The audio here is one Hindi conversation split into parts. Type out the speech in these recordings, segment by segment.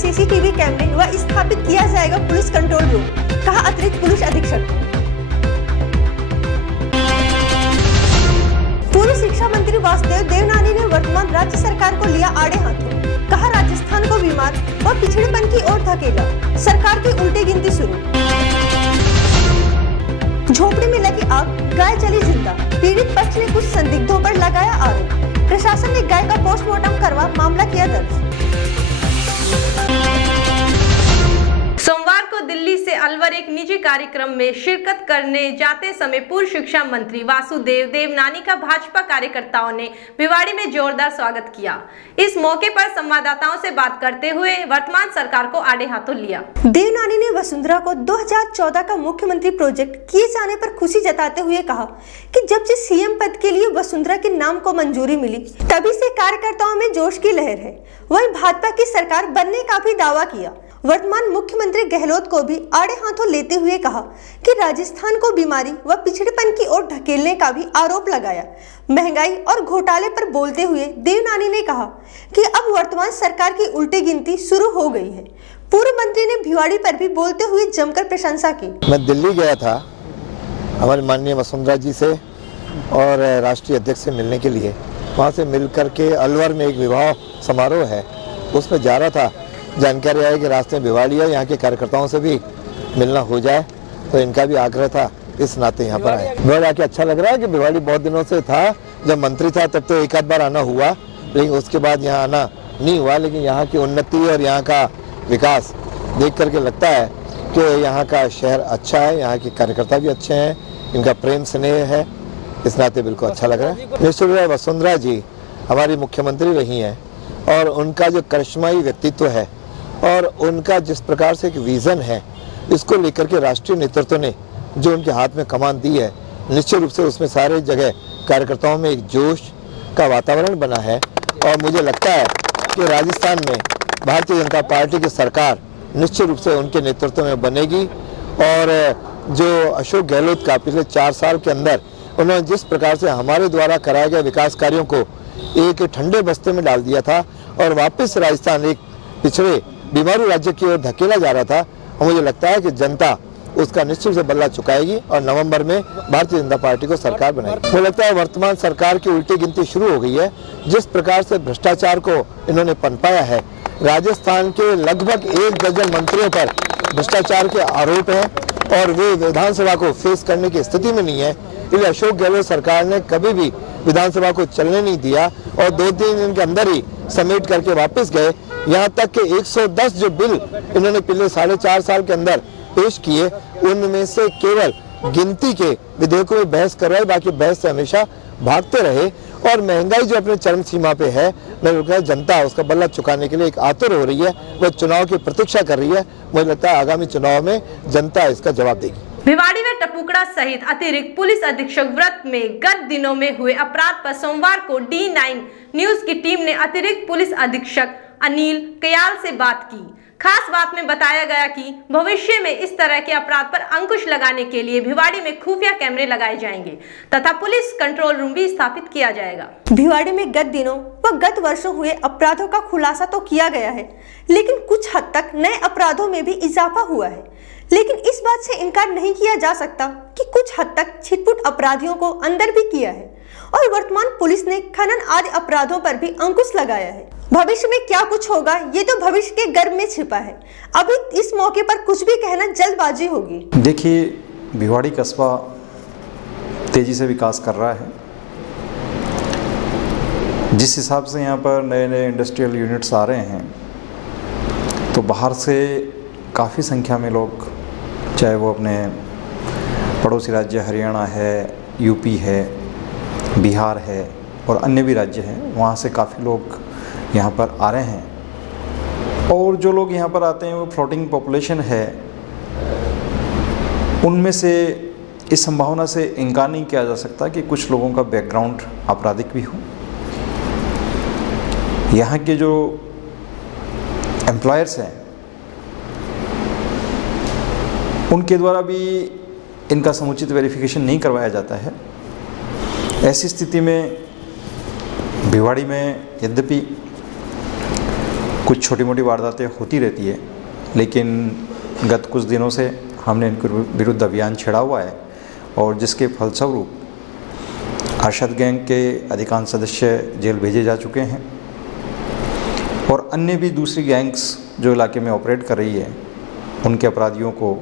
सीसीटीवी कैमरे व स्थापित किया जाएगा पुलिस कंट्रोल रूम, कहा अतिरिक्त पुलिस अधीक्षक। पूर्व शिक्षा मंत्री वासुदेव देवनानी ने वर्तमान राज्य सरकार को लिया आड़े हाथों, कहा राजस्थान को बीमार व पिछड़ेपन की ओर धकेला, सरकार की उल्टी गिनती शुरू। झोपड़ी में लगी आग, गाय जली जिंदा, पीड़ित पक्ष ने कुछ संदिग्धों पर लगाया आरोप, प्रशासन ने गाय का पोस्टमार्टम करवा मामला किया दर्ज। सोमवार को दिल्ली से अलवर एक निजी कार्यक्रम में शिरकत करने जाते समय पूर्व शिक्षा मंत्री वासुदेव देवनानी का भाजपा कार्यकर्ताओं ने भिवाड़ी में जोरदार स्वागत किया। इस मौके पर संवाददाताओं से बात करते हुए वर्तमान सरकार को आड़े हाथों लिया। देवनानी ने वसुंधरा को 2014 का मुख्यमंत्री प्रोजेक्ट किए जाने पर खुशी जताते हुए कहा कि जब से सीएम पद के लिए वसुंधरा के नाम को मंजूरी मिली, तभी से कार्यकर्ताओं में जोश की लहर है। वहीं भाजपा की सरकार बनने का भी दावा किया। वर्तमान मुख्यमंत्री गहलोत को भी आड़े हाथों लेते हुए कहा कि राजस्थान को बीमारी व पिछड़ेपन की ओर ढकेलने का भी आरोप लगाया। महंगाई और घोटाले पर बोलते हुए देवनानी ने कहा कि अब वर्तमान सरकार की उल्टी गिनती शुरू हो गई है। पूर्व मंत्री ने भिवाड़ी पर भी बोलते हुए जमकर प्रशंसा की। मैं दिल्ली गया था हमारे माननीय वसुंधरा जी से और राष्ट्रीय अध्यक्ष से मिलने के लिए। वहाँ से मिल करके अलवर में एक विवाह समारोह है, उसमें जा रहा था। जानकारी आई कि रास्ते में भिवाड़ी है, यहाँ के कार्यकर्ताओं से भी मिलना हो जाए, तो इनका भी आग्रह था, इस नाते यहाँ पर आए। भिवाड़ी आके अच्छा लग रहा है कि भिवाड़ी बहुत दिनों से था, जब मंत्री था तब तो एक आध बार आना हुआ, लेकिन उसके बाद यहाँ आना नहीं हुआ। लेकिन यहाँ की उन्नति और यहाँ का विकास देख करके लगता है कि यहाँ का शहर अच्छा है, यहाँ के कार्यकर्ता भी अच्छे हैं, इनका प्रेम स्नेह है, इस नाते बिल्कुल अच्छा लग रहा है। निश्चित रूप से वसुंधरा जी हमारी मुख्यमंत्री रही हैं और उनका जो करिश्माई व्यक्तित्व है और उनका जिस प्रकार से एक विजन है, इसको लेकर के राष्ट्रीय नेतृत्व ने जो उनके हाथ में कमान दी है, निश्चित रूप से उसमें सारे जगह कार्यकर्ताओं में एक जोश का वातावरण बना है। और मुझे लगता है कि राजस्थान में भारतीय जनता पार्टी की सरकार निश्चित रूप से उनके नेतृत्व में बनेगी। और जो अशोक गहलोत का पिछले 4 साल के अंदर उन्होंने जिस प्रकार से हमारे द्वारा कराए गए विकास कार्यों को एक ठंडे बस्ते में डाल दिया था और वापस राजस्थान एक पिछड़े बीमारू राज्य की ओर धकेला जा रहा था, और मुझे लगता है कि जनता उसका निश्चित से बदला चुकाएगी और नवंबर में भारतीय जनता पार्टी को सरकार बनाएगी। मुझे लगता है वर्तमान सरकार की उल्टी गिनती शुरू हो गई है। जिस प्रकार से भ्रष्टाचार को इन्होंने पनपाया है, राजस्थान के लगभग 1 दर्जन मंत्रियों पर भ्रष्टाचार के आरोप हैं और वे विधानसभा को फेस करने की स्थिति में नहीं है। इसलिए अशोक गहलोत सरकार ने कभी भी विधानसभा को चलने नहीं दिया और 2-3 दिन के अंदर ही समेट करके वापस गए। यहाँ तक कि 110 जो बिल इन्होंने पिछले 4.5 साल के अंदर पेश किए, उनमें से केवल गिनती के विधेयकों में बहस कर रहे, बाकी बहस से हमेशा भागते रहे। और महंगाई जो अपने चरम सीमा पे है, मैं लगता है जनता उसका बदला चुकाने के लिए एक आतुर हो रही है, वह चुनाव की प्रतीक्षा कर रही है। मुझे लगता है आगामी चुनाव में जनता इसका जवाब देगी। भिवाड़ी में टपुकड़ा सहित अतिरिक्त पुलिस अधीक्षक व्रत में गत दिनों में हुए अपराध पर सोमवार को D9 न्यूज की टीम ने अतिरिक्त पुलिस अधीक्षक अनिल कयाल से बात की। खास बात में बताया गया कि भविष्य में इस तरह के अपराध पर अंकुश लगाने के लिए भिवाड़ी में खुफिया कैमरे लगाए जाएंगे तथा पुलिस कंट्रोल रूम भी स्थापित किया जाएगा। भिवाड़ी में गत दिनों व गत वर्षों हुए अपराधों का खुलासा तो किया गया है, लेकिन कुछ हद तक नए अपराधों में भी इजाफा हुआ है। लेकिन इस बात से इनकार नहीं किया जा सकता कि कुछ हद तक छिटपुट अपराधियों को अंदर भी किया है और वर्तमान पुलिस ने खनन आदि अपराधों पर भी अंकुश लगाया है। भविष्य में क्या कुछ होगा, ये तो भविष्य के गर्भ में छिपा है। अभी इस मौके पर कुछ भी कहना जल्दबाजी होगी। देखिए, भिवाड़ी कस्बा तेजी से विकास कर रहा है। जिस हिसाब से यहाँ पर नए नए इंडस्ट्रियल यूनिट्स आ रहे हैं, तो बाहर से काफ़ी संख्या में लोग, चाहे वो अपने पड़ोसी राज्य हरियाणा है, यूपी है, बिहार है और अन्य भी राज्य हैं, वहाँ से काफ़ी लोग यहाँ पर आ रहे हैं। और जो लोग यहाँ पर आते हैं वो फ्लोटिंग पॉपुलेशन है। उनमें से इस संभावना से इनकार नहीं किया जा सकता कि कुछ लोगों का बैकग्राउंड आपराधिक भी हो। यहाँ के जो एम्प्लॉयर्स हैं उनके द्वारा भी इनका समुचित वेरिफिकेशन नहीं करवाया जाता है। ऐसी स्थिति में भिवाड़ी में यद्यपि कुछ छोटी मोटी वारदातें होती रहती है, लेकिन गत कुछ दिनों से हमने इनके विरुद्ध अभियान छेड़ा हुआ है और जिसके फलस्वरूप अरशद गैंग के अधिकांश सदस्य जेल भेजे जा चुके हैं और अन्य भी दूसरी गैंग्स जो इलाके में ऑपरेट कर रही है उनके अपराधियों को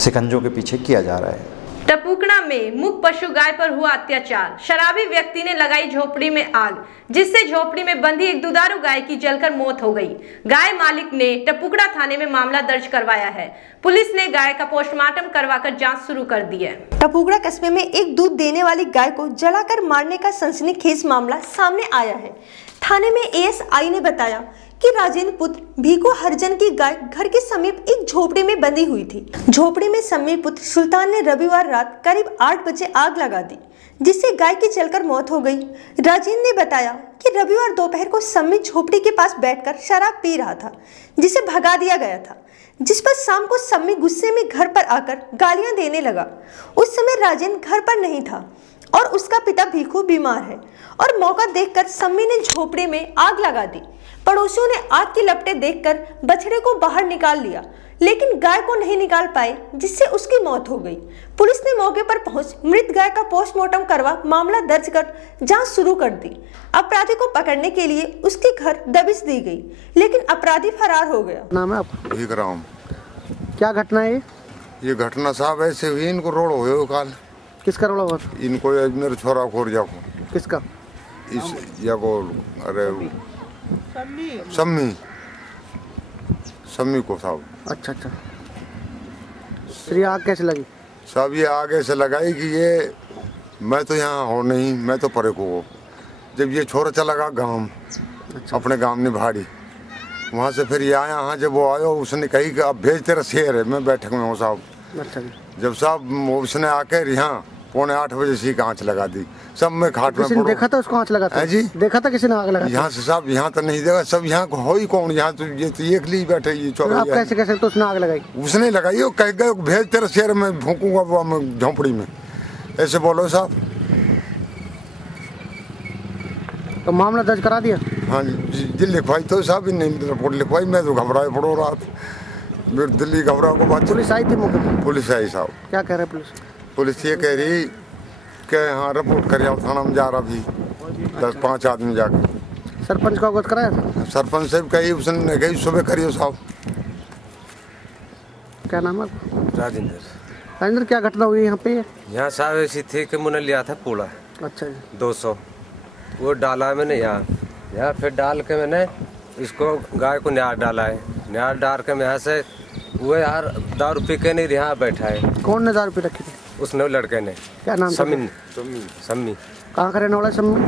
शिकंजों के पीछे किया जा रहा है। टपुकड़ा में मूक पशु गाय पर हुआ अत्याचार। शराबी व्यक्ति ने लगाई झोपड़ी में आग, जिससे झोपड़ी में बंधी एक दुधारू गाय की जलकर मौत हो गई। गाय मालिक ने टपुकड़ा थाने में मामला दर्ज करवाया है। पुलिस ने गाय का पोस्टमार्टम करवाकर जांच शुरू कर दी है। टपुकड़ा कस्बे में एक दूध देने वाली गाय को जलाकर मारने का सनसनीखेज मामला सामने आया है। थाने में एएसआई ने बताया कि राजेंद्र पुत्र भीखू हरिजन की गाय घर के समीप एक झोपड़ी में बंधी हुई थी। झोपड़ी में सम्मी पुत्र सुल्तान ने रविवार रात करीब 8 बजे आग लगा दी, जिससे गाय की जलकर मौत हो गई। राजेंद्र ने बताया कि रविवार दोपहर को सम्मी झोपड़ी के पास बैठकर शराब पी रहा था, जिसे भगा दिया गया था, जिस पर शाम को सम्मी गुस्से में घर पर आकर गालियां देने लगा। उस समय राजेंद्र घर पर नहीं था और उसका पिता भीखू बीमार है और मौका देखकर सम्मी ने झोपड़ी में आग लगा दी। पड़ोसियों ने आग की लपटें देखकर बछड़े को बाहर निकाल लिया, लेकिन गाय को नहीं निकाल पाए, जिससे उसकी मौत हो गई। पुलिस ने मौके पर पहुंच मृत गाय का पोस्टमार्टम करवा मामला दर्ज कर जांच शुरू कर दी। अपराधी को पकड़ने के लिए उसके घर दबिश दी गई, लेकिन अपराधी फरार हो गया। नाम है आपका? विक्रम। क्या घटना है ये घटना साहब ऐसे हुई, इनको रोड हो काल। किसका रोड़ा हुआ? इनको मेरे छोरा खोर जाको। किसका? इस जाको, अरे सम्मी को साहब। अच्छा। फिर आग कैसे लगी? साहब ये आगे से लगाई कि ये मैं तो यहाँ हो नहीं, मैं तो परे को हो। जब ये छोरा चला गया गाँव, अपने गाँव ने भाड़ी, वहाँ से फिर ये आया। हाँ जब वो आयो उसने कही कि अब भेज तेरा शेर है, मैं बैठक में हूँ साहब। अच्छा। जब साहब उसने आकर यहाँ 7:45 बजे से आँच लगा दी। सब में खाट में किसी ने देखा था उसको आँच लगाता है? जी देखा था किसी ने आग लगा? यहाँ से साहब यहाँ तो नहीं देखा, सब यहाँ को हो ही कौन, यहाँ तो ये तो एक ली बैठे। ये आप कैसे कह सकते? उसने आग लगाई? उसने लगाई, वो कह गए भेज तेरे शेर में भूकूंगा वो झोंपड़ी में, ऐसे बोलो साहब। तो मामला दर्ज करा दिया? हाँ जी लिखवाई तो साहब, नहीं रिपोर्ट लिखवाई। मैं तो घबराए पड़ो रात, दिल्ली घबरा को बात। पुलिस आई थी मौके पर? पुलिस आई साहब। क्या कह रहे पुलिस? पुलिस ये कह रही कि हाँ रिपोर्ट कर जाओ, थाना में जा रहा भी 10-5 आदमी जाके। सरपंच को अवगत कराया था? सरपंच साहब कही, उसने कही सुबह करियो साहब। क्या नाम है? राजेंद्र। क्या घटना हुई यहाँ पे? यहाँ साहब ऐसी थी कि मैंने लिया था पूड़ा। अच्छा जी। 200 वो डाला मैंने यहाँ फिर डाल के मैंने इसको गाय को न्यार डाला है। न्यार डाल के मैं यहाँ से वो यार दारू पी के नहीं यहाँ बैठा है। कौन ने दारू पी रखी थी? उसने लड़के ने। क्या नाम? सम्मी। कहाँ का रहने वाला सम्मी?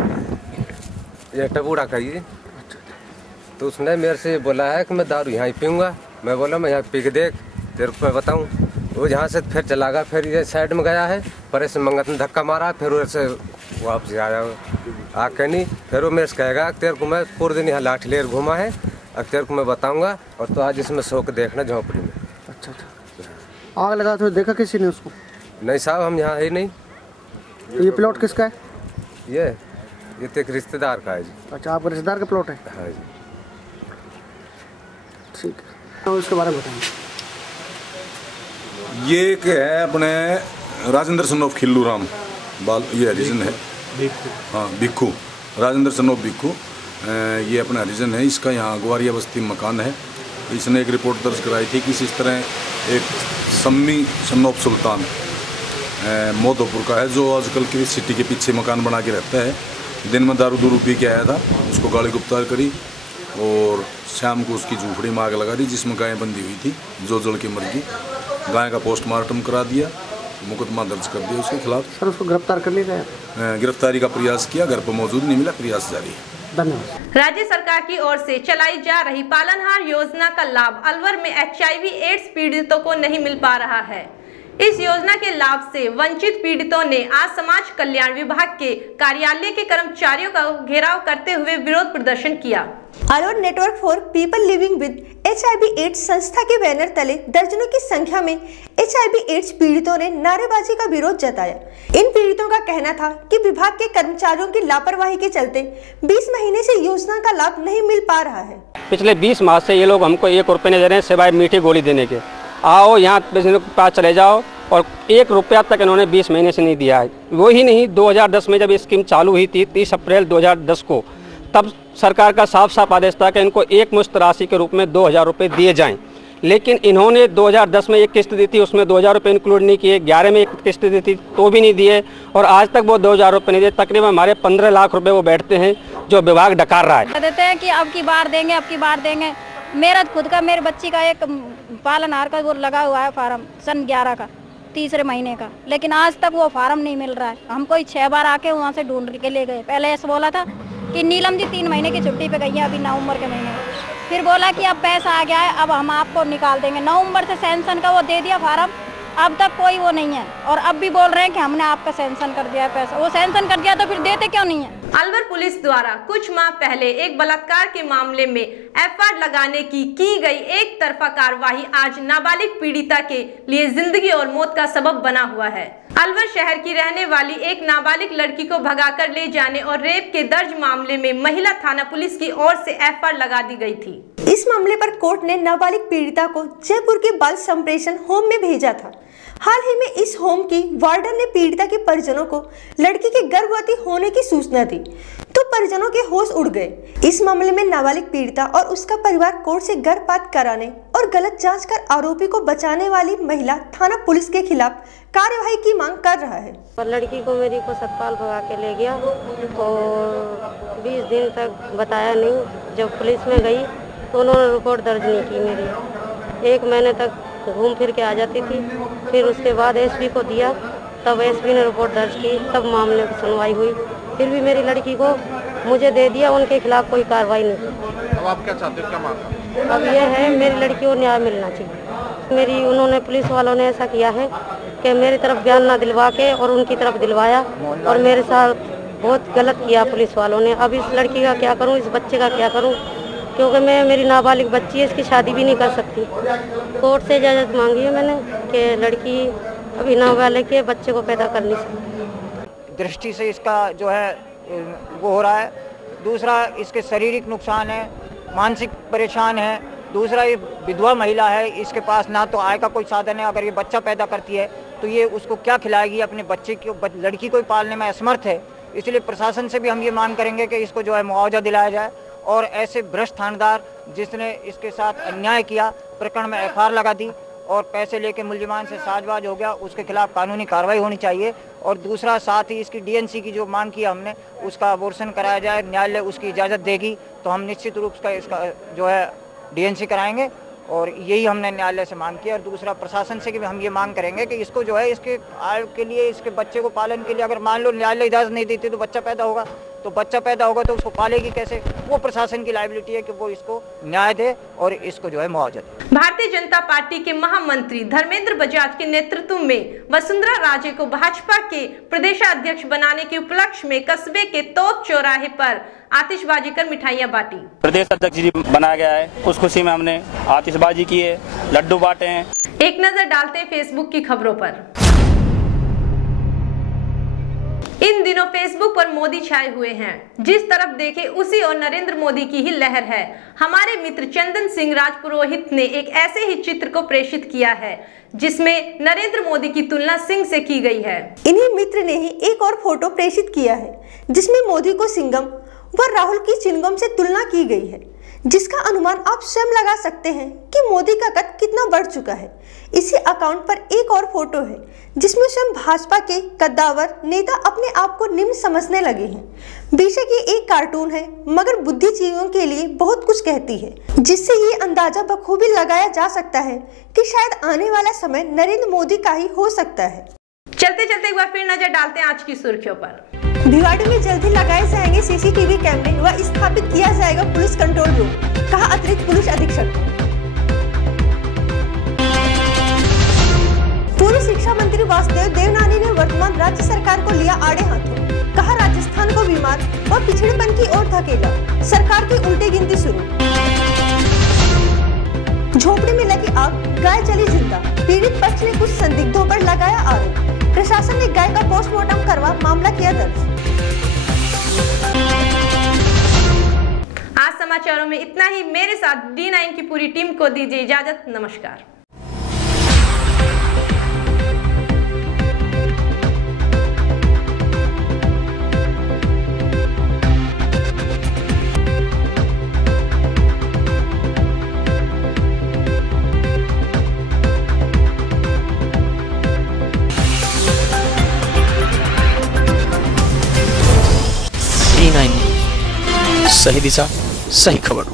ये टपुड़ा का ही। तो उसने मेरे से बोला है कि मैं दारू यहाँ ही पीऊँगा। मैं बोला मैं यहाँ पी के देख, तेरे को मैं बताऊँ। वो यहाँ से फिर चला गया, फिर ये साइड में गया है, पर ऐसे मंगत ने धक्का मारा, फिर वैसे वापस आया आके नहीं। फिर वो मेरे से कहेगा तेरे को मैं पूरे दिन यहाँ लाठी लेर घूमा है, अब तेरे को मैं बताऊँगा और तो आज इसमें सो के देखना झोंपड़ी में। अच्छा। आग लगा तो देखा किसी ने उसको? नहीं साहब हम यहाँ है नहीं। तो ये प्लॉट किसका है? ये तो एक रिश्तेदार का है जी। अच्छा, आपका रिश्तेदार का प्लॉट है? हाँ जी। ठीक है, तो उसके बारे में बताएंगे। ये एक है अपने राजेंद्र सन ऑफ खिल्लू राम बाल, ये हरिजन है। हाँ भिक्खू, राजेंद्र सन ऑफ भिक्खू, ये अपना हरिजन है। इसका यहाँ ग्वारिया बस्ती मकान है। इसने एक रिपोर्ट दर्ज कराई थी कि इस तरह एक सम्मी सन ऑफ सुल्तान मोदोपुर का है, जो आजकल की सिटी के पीछे मकान बना के रहता है। दिन में दारू पी के आया था, उसको गाली गुप्तार करी और शाम को उसकी झूपड़ी में आग लगा दी, जिसमें गायें बंधी हुई थी, जो जल के मर गई। गाय का पोस्टमार्टम करा दिया, मुकदमा दर्ज कर दिया उसके खिलाफ। सर उसको गिरफ्तार कर लिया गया? गिरफ्तारी का प्रयास किया, घर पर मौजूद नहीं मिला, प्रयास जारी है। धन्यवाद। राज्य सरकार की ओर से चलाई जा रही पालनहार योजना का लाभ अलवर में HIV/AIDS पीड़ितों को नहीं मिल पा रहा है। इस योजना के लाभ से वंचित पीड़ितों ने आज समाज कल्याण विभाग के कार्यालय के कर्मचारियों का घेराव करते हुए विरोध प्रदर्शन किया। Alwar network for people living with HIV/AIDS संस्था के बैनर तले दर्जनों की संख्या में HIV/AIDS पीड़ितों ने नारेबाजी का विरोध जताया। इन पीड़ितों का कहना था कि विभाग के कर्मचारियों की लापरवाही के चलते 20 महीने से योजना का लाभ नहीं मिल पा रहा है। पिछले 20 माह से ये लोग हमको 1 रुपये नहीं दे रहे हैं सिवाय मीठी गोली देने के। आओ यहाँ के पास चले जाओ, और 1 रुपया तक इन्होंने 20 महीने से नहीं दिया है। वो ही नहीं, 2010 में जब ये स्कीम चालू हुई थी 30 अप्रैल 2010 को, तब सरकार का साफ साफ आदेश था कि इनको एक मुश्त राशि के रूप में 2000 रुपये दिए जाएं, लेकिन इन्होंने 2010 में एक किस्त दी थी, उसमें 2000 रुपये इंक्लूड नहीं किए। 11 में एक किस्त दी थी तो भी नहीं दिए, और आज तक वो 2000 रुपये नहीं दिए। तकरीबन हमारे 15 लाख रुपए वो बैठते हैं जो विभाग डकार रहा है। देते हैं कि अब की बार देंगे, अब की बार देंगे। मेरा खुद का, मेरे बच्ची का एक पालनहार का वो लगा हुआ है फार्म सन 11 का, तीसरे महीने का, लेकिन आज तक वो फार्म नहीं मिल रहा है। हमको 6 बार आके वहाँ से ढूंढ के ले गए। पहले ऐसे बोला था कि नीलम जी 3 महीने की छुट्टी पे गई है अभी नवंबर के महीने में, फिर बोला कि अब पैसा आ गया है, अब हम आपको निकाल देंगे। नवंबर से सैंक्शन का वो दे दिया फार्म, अब तक कोई वो नहीं है, और अब भी बोल रहे हैं कि हमने आपका सैंक्शन कर दिया है पैसा। वो सैंक्शन कर दिया तो फिर देते क्यों नहीं है? अलवर पुलिस द्वारा कुछ माह पहले एक बलात्कार के मामले में FIR लगाने की गई एक तरफा कार्रवाई आज नाबालिग पीड़िता के लिए जिंदगी और मौत का सबब बना हुआ है। अलवर शहर की रहने वाली एक नाबालिग लड़की को भगाकर ले जाने और रेप के दर्ज मामले में महिला थाना पुलिस की ओर से FIR लगा दी गई थी। इस मामले पर कोर्ट ने नाबालिग पीड़िता को जयपुर के बाल संप्रेषण होम में भेजा था। हाल ही में इस होम की वार्डन ने पीड़िता के परिजनों को लड़की के गर्भवती होने की सूचना दी तो परिजनों के होश उड़ गए। इस मामले में नाबालिग पीड़िता और उसका परिवार कोर्ट से गर्भपात कराने और गलत जांच कर आरोपी को बचाने वाली महिला थाना पुलिस के खिलाफ कार्यवाही की मांग कर रहा है। लड़की को मेरी को सतपाल भगा के ले गया और 20 दिन तक बताया नहीं। जब पुलिस में गई तो उन्होंने रिपोर्ट दर्ज नहीं की मेरी। 1 महीने तक घूम फिर के आ जाती थी, फिर उसके बाद SP को दिया, तब SP ने रिपोर्ट दर्ज की, तब मामले की सुनवाई हुई। फिर भी मेरी लड़की को मुझे दे दिया, उनके खिलाफ कोई कार्रवाई नहीं की। अब आप क्या चाहते हो, क्या मांग? अब ये है मेरी लड़की को न्याय मिलना चाहिए। उन्होंने पुलिस वालों ने ऐसा किया है कि मेरी तरफ बयान ना दिलवा के और उनकी तरफ दिलवाया, और मेरे साथ बहुत गलत किया पुलिस वालों ने। अब इस लड़की का क्या करूँ, इस बच्चे का क्या करूँ, क्योंकि मेरी नाबालिग बच्ची है, इसकी शादी भी नहीं कर सकती। कोर्ट से इजाज़त मांगी है मैंने कि लड़की अभी नाबालिग के बच्चे को पैदा कर नहीं सकती। दृष्टि से इसका जो है वो हो रहा है। दूसरा, इसके शारीरिक नुकसान है, मानसिक परेशान है। दूसरा, ये विधवा महिला है, इसके पास ना तो आय का कोई साधन है। अगर ये बच्चा पैदा करती है तो ये उसको क्या खिलाएगी? अपने बच्चे को, लड़की को पालने में असमर्थ है। इसलिए प्रशासन से भी हम ये मांग करेंगे कि इसको जो है मुआवजा दिलाया जाए, और ऐसे भ्रष्ट थानेदार जिसने इसके साथ अन्याय किया, प्रकरण में FIR लगा दी और पैसे लेके मुलजिमान से साजवाज हो गया, उसके खिलाफ कानूनी कार्रवाई होनी चाहिए। और दूसरा, साथ ही इसकी DNC की जो मांग किया हमने, उसका अबॉर्शन कराया जाए। न्यायालय उसकी इजाज़त देगी तो हम निश्चित रूप से इसका जो है DNC कराएंगे, और यही हमने न्यायालय से मांग की। और दूसरा, प्रशासन से भी हम ये मांग करेंगे कि इसको जो है इसके आय के लिए, इसके बच्चे को पालन के लिए, अगर मान लो न्यायालय इजाज़त नहीं देती तो बच्चा पैदा होगा, तो उसको पालेगी कैसे? वो प्रशासन की लायबिलिटी है कि वो इसको न्याय दे और इसको जो है मुआवजा दे। भारतीय जनता पार्टी के महामंत्री धर्मेंद्र बजाज के नेतृत्व में वसुंधरा राजे को भाजपा के प्रदेशाध्यक्ष बनाने के उपलक्ष्य में कस्बे के तोप चौराहे पर आतिशबाजी कर मिठाइयां बांटी। प्रदेश अध्यक्ष जी बनाया गया है, उस खुशी में हमने आतिशबाजी की है, लड्डू बांटे हैं। एक नजर डालते हैं फेसबुक की खबरों पर। इन दिनों फेसबुक पर मोदी छाए हुए हैं। जिस तरफ देखे उसी और नरेंद्र मोदी की ही लहर है। हमारे मित्र चंदन सिंह राजपुरोहित ने एक ऐसे ही चित्र को प्रेषित किया है जिसमें नरेंद्र मोदी की तुलना सिंह से की गई है। इन्हीं मित्र ने ही एक और फोटो प्रेषित किया है जिसमें मोदी को सिंघम व राहुल की चिंगम से तुलना की गई है, जिसका अनुमान आप स्वयं लगा सकते हैं कि मोदी का कद कितना बढ़ चुका है। इसी अकाउंट पर एक और फोटो है जिसमें स्वयं भाजपा के कद्दावर नेता अपने आप को निम्न समझने लगे हैं। बेशक ये एक कार्टून है, मगर बुद्धिजीवियों के लिए बहुत कुछ कहती है, जिससे ये अंदाजा बखूबी लगाया जा सकता है कि शायद आने वाला समय नरेंद्र मोदी का ही हो सकता है। चलते चलते एक बार फिर नजर डालते हैं आज की सुर्खियों पर। भिवाड़ी में जल्दी लगाए जाएंगे CCTV कैमरे व स्थापित किया जाएगा पुलिस कंट्रोल रूम, कहा अतिरिक्त पुलिस अधीक्षक। पूर्व शिक्षा वासुदेव देवनानी ने वर्तमान राज्य सरकार को लिया आड़े हाथों, कहा राजस्थान को बीमार व पिछड़ेपन की ओर धकेला, सरकार की उल्टी गिनती शुरू। झोपड़ी में लगी आग, गाय जली जिंदा, पीड़ित पक्ष ने कुछ संदिग्धों पर लगाया आरोप, प्रशासन ने गाय का पोस्टमार्टम करवा मामला किया दर्ज। आज समाचारों में इतना ही। मेरे साथ D9 की पूरी टीम को दीजिए इजाजत। नमस्कार। D9 सही दिशा सही खबर।